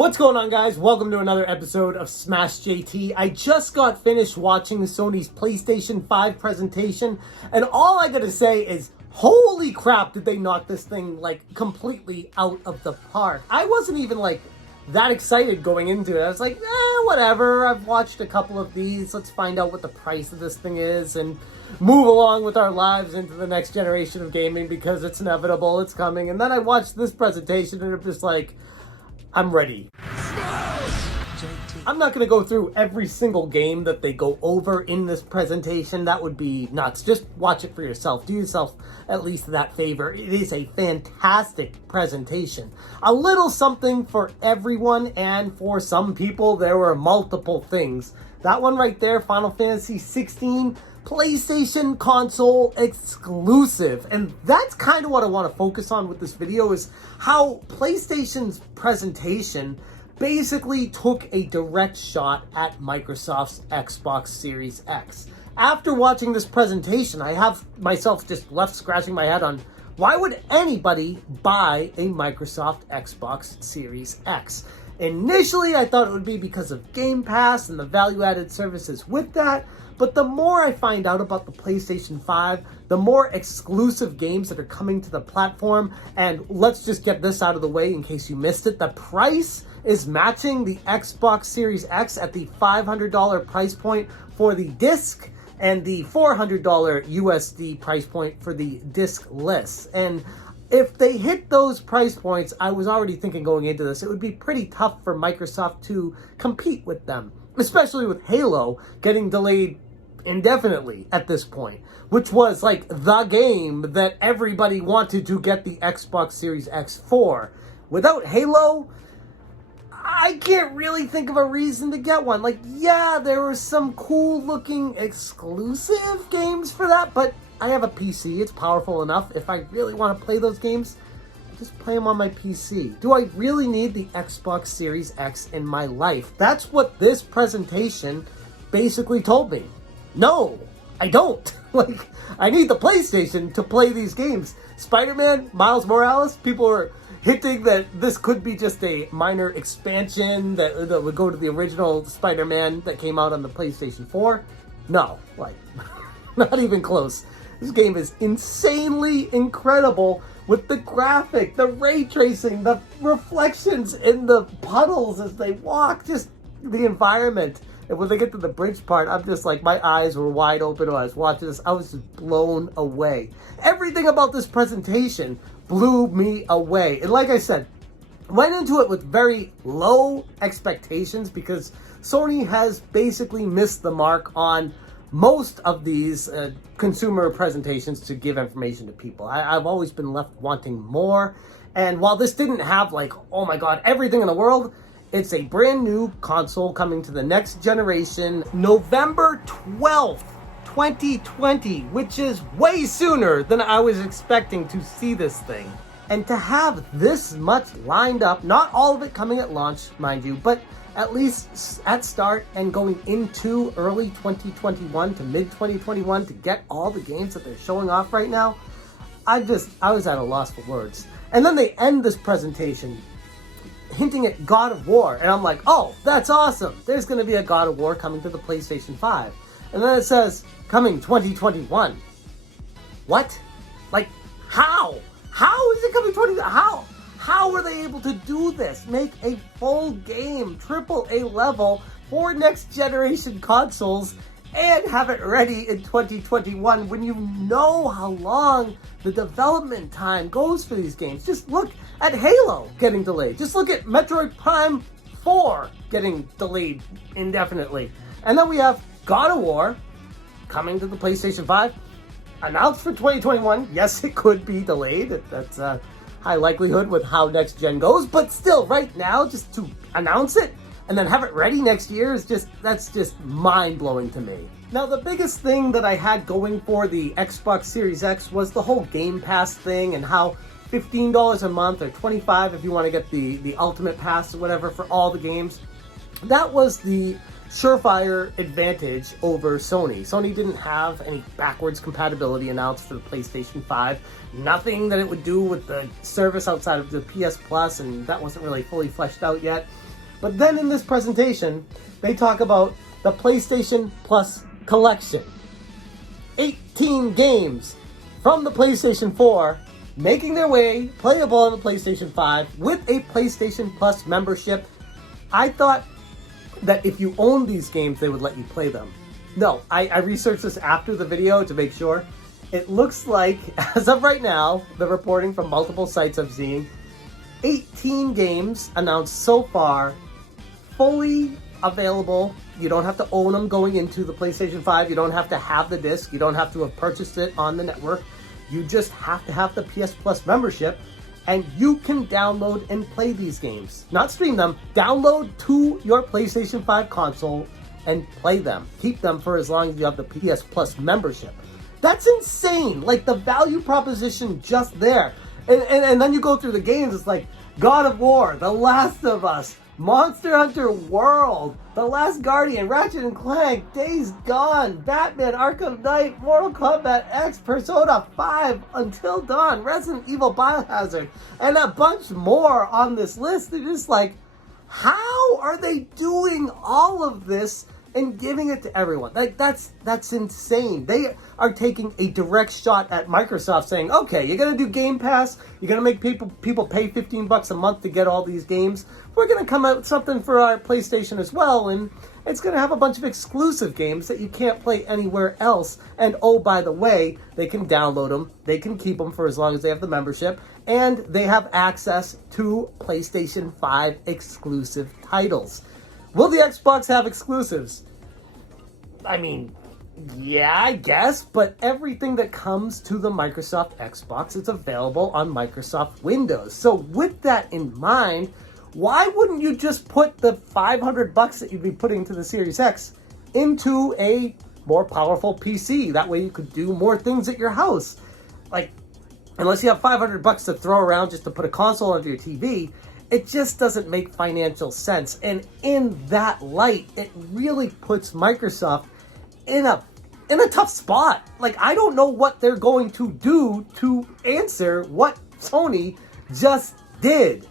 What's going on, guys? Welcome to another episode of Smash JT. I just got finished watching Sony's PlayStation 5 presentation, and all I gotta say is, holy crap, did they knock this thing, completely out of the park. I wasn't even, that excited going into it. I was like, whatever. I've watched a couple of these. Let's find out what the price of this thing is and move along with our lives into the next generation of gaming because it's inevitable, it's coming. And then I watched this presentation, and I'm just like, I'm ready. I'm not going to go through every single game that they go over in this presentation. That would be nuts. Just watch it for yourself. Do yourself at least that favor. It is a fantastic presentation. A little something for everyone, and for some people, there were multiple things. That one right there, Final Fantasy 16, PlayStation console exclusive. And that's kind of what I want to focus on with this video, is how PlayStation's presentation basically took a direct shot at Microsoft's Xbox Series X. After watching this presentation, I have myself just left scratching my head on why would anybody buy a Microsoft Xbox Series X? Initially, I thought it would be because of Game Pass and the value-added services with that, but the more I find out about the PlayStation 5, the more exclusive games that are coming to the platform, and let's just get this out of the way in case you missed it, the price is matching the Xbox Series X at the $500 price point for the disc and the $400 USD price point for the disc-less. And if they hit those price points, I was already thinking going into this, it would be pretty tough for Microsoft to compete with them, especially with Halo getting delayed indefinitely at this point, which was the game that everybody wanted to get the Xbox Series X for. Without Halo, I can't really think of a reason to get one. There were some cool looking exclusive games for that, but I have a PC. It's powerful enough. If I really want to play those games, I just play them on my PC. Do I really need the Xbox Series X in my life? That's what this presentation basically told me. No, I don't. I need the PlayStation to play these games. Spider-Man, Miles Morales, people are hinting that this could be just a minor expansion that would go to the original Spider-Man that came out on the PlayStation 4. No, not even close. This game is insanely incredible with the graphic, the ray tracing, the reflections in the puddles as they walk, just the environment. And when they get to the bridge part, I'm just my eyes were wide open when I was watching this. I was just blown away. Everything about this presentation blew me away. And like I said, went into it with very low expectations because Sony has basically missed the mark on most of these consumer presentations to give information to people. I've always been left wanting more. And while this didn't have oh my god, everything in the world, it's a brand new console coming to the next generation November 12th, 2020, which is way sooner than I was expecting to see this thing. And to have this much lined up, not all of it coming at launch, mind you, but at least at start and going into early 2021 to mid 2021 to get all the games that they're showing off right now, I was at a loss for words. And then they end this presentation hinting at God of War, and I'm like, oh, that's awesome. There's going to be a God of War coming to the PlayStation 5. And then it says, coming 2021. What? How? How is it coming 2021? How are they able to do this? Make a full game, AAA level, for next generation consoles, and have it ready in 2021 when you know how long the development time goes for these games. Just look at Halo getting delayed. Just look at Metroid Prime 4 getting delayed indefinitely. And then we have God of War coming to the PlayStation 5, announced for 2021. Yes, it could be delayed. That's a high likelihood with how next gen goes, but still, right now, just to announce it and then have it ready next year that's just mind-blowing to me. Now, the biggest thing that I had going for the Xbox Series X was the whole Game Pass thing, and how $15 a month or $25 if you want to get the Ultimate Pass or whatever for all the games. That was the surefire advantage over Sony. Sony didn't have any backwards compatibility announced for the PlayStation 5. Nothing that it would do with the service outside of the PS Plus, and that wasn't really fully fleshed out yet. But then in this presentation, they talk about the PlayStation Plus collection. 18 games from the PlayStation 4 making their way playable on the PlayStation 5 with a PlayStation Plus membership. I thought that if you own these games, they would let you play them. No, I researched this after the video to make sure. It looks like, as of right now, the reporting from multiple sites I'm seeing, 18 games announced so far, fully available. You don't have to own them going into the PlayStation 5. You don't have to have the disc. You don't have to have purchased it on the network. You just have to have the PS Plus membership, and you can download and play these games. Not stream them, download to your PlayStation 5 console and play them. Keep them for as long as you have the PS Plus membership. That's insane. Like, the value proposition just there. And then you go through the games, it's like God of War, The Last of Us, Monster Hunter World, The Last Guardian, Ratchet and Clank, Days Gone, Batman, Arkham Knight, Mortal Kombat X, Persona 5, Until Dawn, Resident Evil, Biohazard, and a bunch more on this list. They're just like, how are they doing all of this and giving it to everyone? Like, that's insane. They are taking a direct shot at Microsoft, saying, okay, you're gonna do Game Pass, you're gonna make people pay $15 a month to get all these games. We're gonna come out with something for our PlayStation as well, and it's gonna have a bunch of exclusive games that you can't play anywhere else. And oh, by the way, they can download them, they can keep them for as long as they have the membership, and they have access to PlayStation 5 exclusive titles. Will the Xbox have exclusives? I mean, yeah, I guess, but everything that comes to the Microsoft Xbox is available on Microsoft Windows. So with that in mind, why wouldn't you just put the $500 that you'd be putting into the Series X into a more powerful PC? That way you could do more things at your house. Like, unless you have $500 to throw around just to put a console onto your TV, it just doesn't make financial sense. And in that light, it really puts Microsoft in a tough spot. Like, I don't know what they're going to do to answer what Sony just did.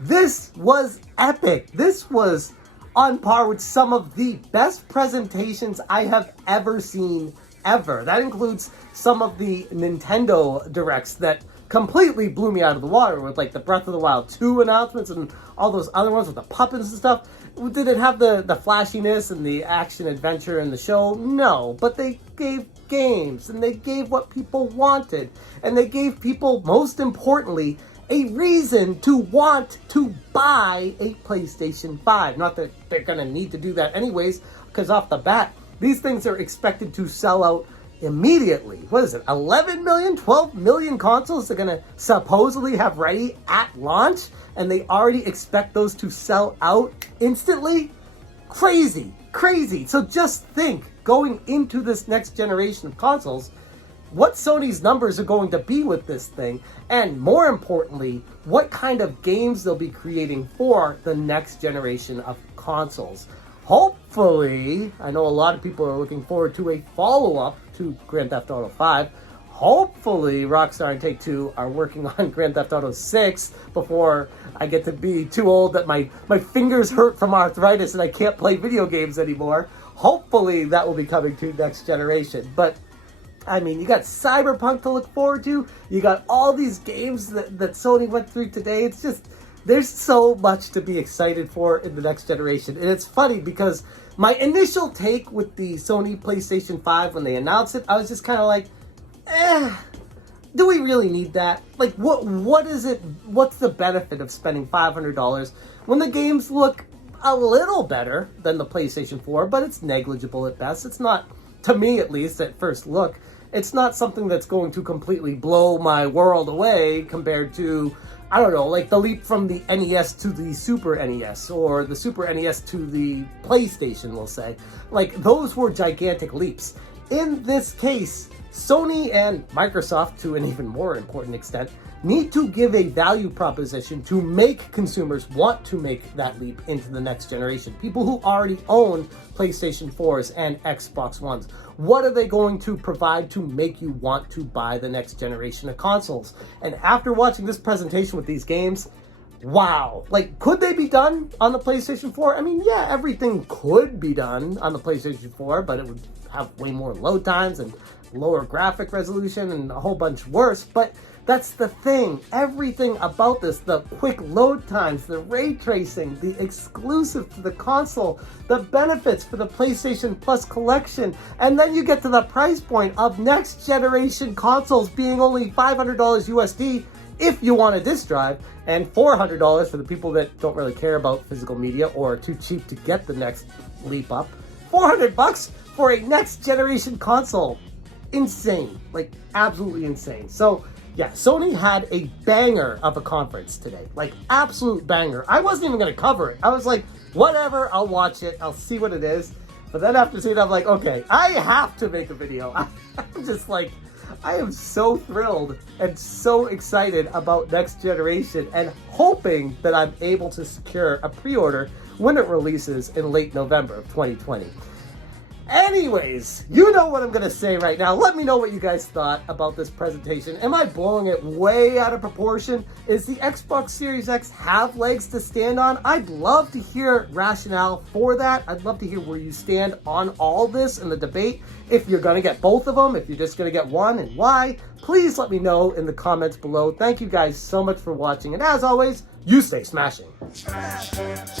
This was epic. This was on par with some of the best presentations I have ever seen, ever. That includes some of the Nintendo Directs that completely blew me out of the water, with like the Breath of the Wild 2 announcements and all those other ones with the puppets and stuff. Did it have the flashiness and the action adventure in the show? No, but they gave games, and they gave what people wanted, and they gave people, most importantly, a reason to want to buy a PlayStation 5. Not that they're going to need to do that anyways, because off the bat, these things are expected to sell out immediately. What is it? 11 million, 12 million consoles they're going to supposedly have ready at launch, and they already expect those to sell out instantly? Crazy. So just think, going into this next generation of consoles, what Sony's numbers are going to be with this thing, and more importantly, what kind of games they'll be creating for the next generation of consoles. Hopefully, I know a lot of people are looking forward to a follow-up to Grand Theft Auto 5. Hopefully, Rockstar and Take-Two are working on Grand Theft Auto 6 before I get to be too old that my fingers hurt from arthritis and I can't play video games anymore. Hopefully, that will be coming to next generation. But I mean, you got Cyberpunk to look forward to. You got all these games that Sony went through today. It's just, there's so much to be excited for in the next generation. And it's funny because my initial take with the Sony PlayStation 5 when they announced it, I was just kind of like, do we really need that? Like, what is it? What's the benefit of spending $500 when the games look a little better than the PlayStation 4, but it's negligible at best. It's not, to me at least, at first look, it's not something that's going to completely blow my world away compared to, I don't know, like the leap from the NES to the Super NES, or the Super NES to the PlayStation, we'll say. Like, those were gigantic leaps. In this case, Sony and Microsoft, to an even more important extent, need to give a value proposition to make consumers want to make that leap into the next generation. People who already own PlayStation 4s and Xbox Ones. What are they going to provide to make you want to buy the next generation of consoles? And after watching this presentation with these games, wow. Like, could they be done on the PlayStation 4? I mean, yeah, everything could be done on the PlayStation 4, but it would have way more load times and lower graphic resolution and a whole bunch worse. But that's the thing. Everything about this, the quick load times, the ray tracing, the exclusive to the console, the benefits for the PlayStation Plus collection, and then you get to the price point of next generation consoles being only $500 USD if you want a disc drive, and $400 for the people that don't really care about physical media or are too cheap to get the next leap up. $400 for a next generation console. Insane. Like, absolutely insane. So, yeah, Sony had a banger of a conference today. Like, absolute banger. I wasn't even going to cover it. I was like, whatever, I'll watch it. I'll see what it is. But then after seeing it, I'm like, okay, I have to make a video. I'm just like, I am so thrilled and so excited about next generation and hoping that I'm able to secure a pre-order when it releases in late November of 2020. Anyways, you know what I'm going to say right now. Let me know what you guys thought about this presentation. Am I blowing it way out of proportion? Is the Xbox Series X have legs to stand on? I'd love to hear rationale for that. I'd love to hear where you stand on all this in the debate. If you're going to get both of them, if you're just going to get one, and why, please let me know in the comments below. Thank you guys so much for watching. And as always, you stay smashing. Smash, change,